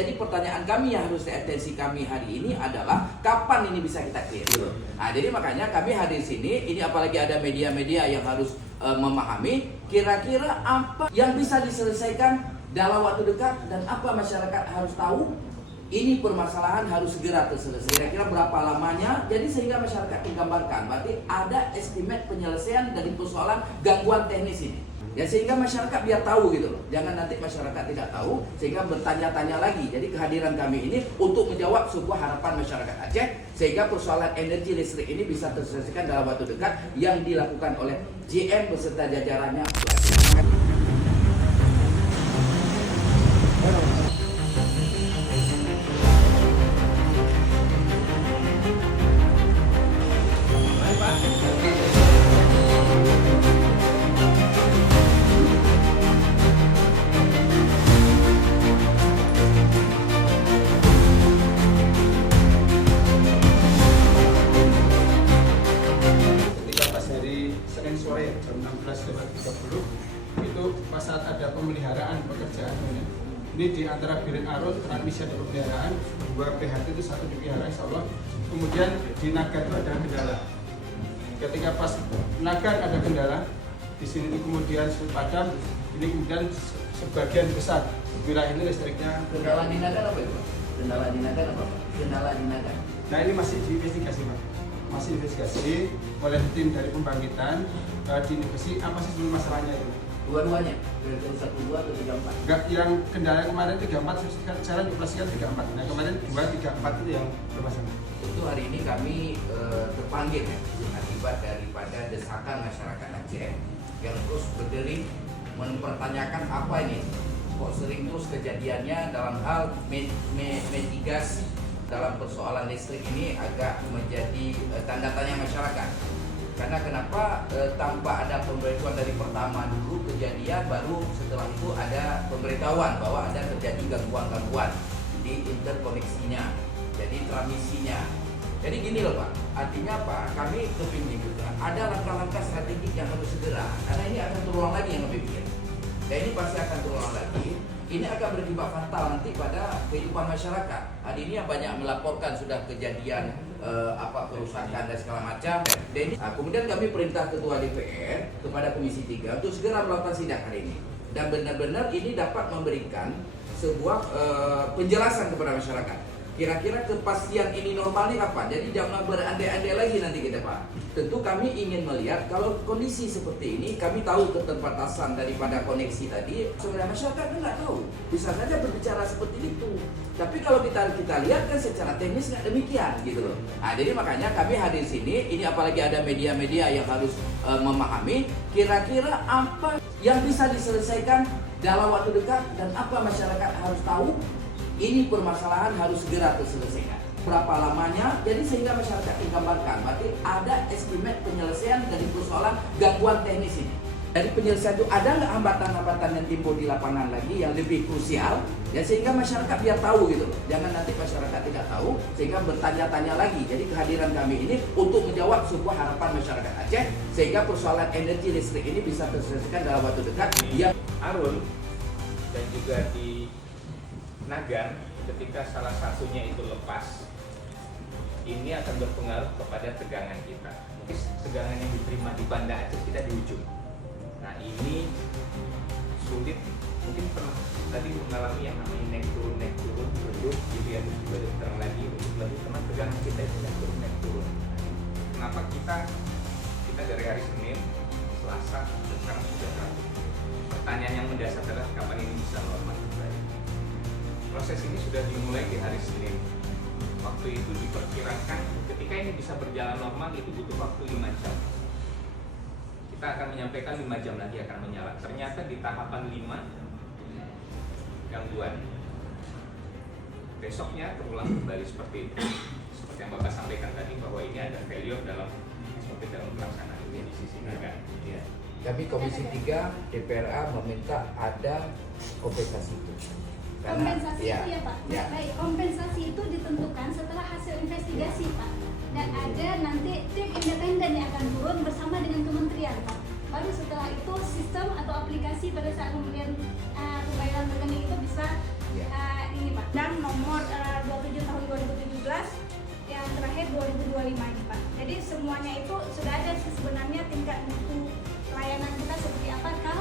jadi pertanyaan kami yang harus atensi kami hari ini adalah kapan ini bisa kita clear. Nah, jadi makanya kami hadir sini, ini apalagi ada media-media yang harus memahami kira-kira apa yang bisa diselesaikan dalam waktu dekat dan apa masyarakat harus tahu. Ini permasalahan harus segera terselesaikan. Kira-kira berapa lamanya? Jadi sehingga masyarakat digambarkan. Berarti ada estimate penyelesaian dari persoalan gangguan teknis ini. Ya sehingga masyarakat biar tahu gitu loh. Jangan nanti masyarakat tidak tahu sehingga bertanya-tanya lagi. Jadi kehadiran kami ini untuk menjawab sebuah harapan masyarakat Aceh sehingga persoalan energi listrik ini bisa terselesaikan dalam waktu dekat yang dilakukan oleh JM beserta jajarannya. Sore jam 16.30 itu pas saat ada pemeliharaan pekerjaan ini di antara Biren Arun, transmisi dan pemeliharaan, dua PHT itu satu dipelihara insya Allah. Kemudian di Nagar itu ada kendala. Ketika pas Nagar ada kendala, di sini kemudian padam, ini kemudian sebagian besar wilayah ini listriknya. Kendala di Nagar apa itu? Kendala di Nagar apa? Kendala di Nagar. Nah ini masih diinvestigasi Pak. Masih investigasi oleh tim dari pembangkitan diinvestigasi apa sih sebenarnya masalahnya itu? Dua-duanya, dari 12 atau 34? Enggak, yang kendala kemarin 34, sekarang dioperasikan 34. Nah kemarin 234 itu yang bermasalah. Itu hari ini kami terpanggil ya, akibat daripada desakan masyarakat Aceh yang terus berdering mempertanyakan apa ini kok sering terus kejadiannya dalam hal mitigasi dalam persoalan listrik ini agak menjadi tanda tanya masyarakat. Karena kenapa tanpa ada pemberitahuan dari pertama dulu kejadian, baru setelah itu ada pemberitahuan bahwa ada terjadi gangguan-gangguan di interkoneksinya, jadi transmisinya. Jadi gini loh Pak, artinya apa? Kami kepingin juga ada langkah-langkah strategik yang harus segera, karena ini akan terulang lagi yang kami pikir. Dan ini pasti akan terulang lagi. Ini akan berdampak fatal nanti pada kehidupan masyarakat. Hari ini yang banyak melaporkan sudah kejadian kerusakan dan segala macam. Dan kemudian kami perintah Ketua DPR kepada Komisi 3 untuk segera melakukan sidang hari ini. Dan benar-benar ini dapat memberikan sebuah penjelasan kepada masyarakat. Kira-kira kepastian ini normalnya apa? Jadi jangan berandai-andai lagi nanti kita Pak. Tentu kami ingin melihat kalau kondisi seperti ini, kami tahu keterbatasan daripada koneksi tadi. Sebenarnya masyarakat kan nggak tahu, bisa saja berbicara seperti itu. Tapi kalau kita lihat kan secara teknis nggak demikian gitu loh. Nah jadi makanya kami hadir sini, ini apalagi ada media-media yang harus memahami kira-kira apa yang bisa diselesaikan dalam waktu dekat dan apa masyarakat harus tahu. Ini permasalahan harus segera terselesaikan. Berapa lamanya? Jadi sehingga masyarakat digambarkan. Berarti ada estimate penyelesaian dari persoalan gangguan teknis ini. Dari penyelesaian itu ada nggak hambatan-hambatan yang timbul di lapangan lagi yang lebih krusial? Ya sehingga masyarakat biar tahu gitu loh. Jangan nanti masyarakat tidak tahu sehingga bertanya-tanya lagi. Jadi kehadiran kami ini untuk menjawab sebuah harapan masyarakat Aceh sehingga persoalan energi listrik ini bisa terselesaikan dalam waktu dekat. Yang Arun dan juga di Nagar, ketika salah satunya itu lepas, ini akan berpengaruh kepada tegangan kita. Mungkin tegangan yang diterima di Banda Aceh kita di ujung. Nah ini sulit, mungkin pernah tadi mengalami yang namanya naik turun, redup gitu ya, terus terang lagi, lebih teman tegangan kita itu naik turun. Kenapa kita dari hari Senin, Selasa, sekarang sudah Rabu. Pertanyaan yang mendasar adalah kapan ini bisa normal kembali. Proses ini sudah dimulai di hari Senin. Waktu itu diperkirakan ketika ini bisa berjalan normal itu butuh waktu 5 jam. Kita akan menyampaikan 5 jam lagi akan menyala. Ternyata di tahapan 5 gangguan. Besoknya terulang kembali seperti itu. Seperti yang Bapak sampaikan tadi bahwa ini ada failure dalam pelaksanaan ini di sisi Nagar. Ya. Kami Komisi 3 DPRA meminta ada kompensasi itu. Kompensasi itu ya Pak. Ya. Baik, kompensasi itu ditentukan setelah hasil investigasi Pak. Dan ada nanti tim independen yang akan turun bersama dengan kementerian Pak. Baru setelah itu sistem atau aplikasi pada saat kemudian pembayaran rekening itu bisa ini Pak. Dan ini Pak. Jadi semuanya itu sudah ada sebenarnya tingkat mutu pelayanan kita seperti apa. Kalau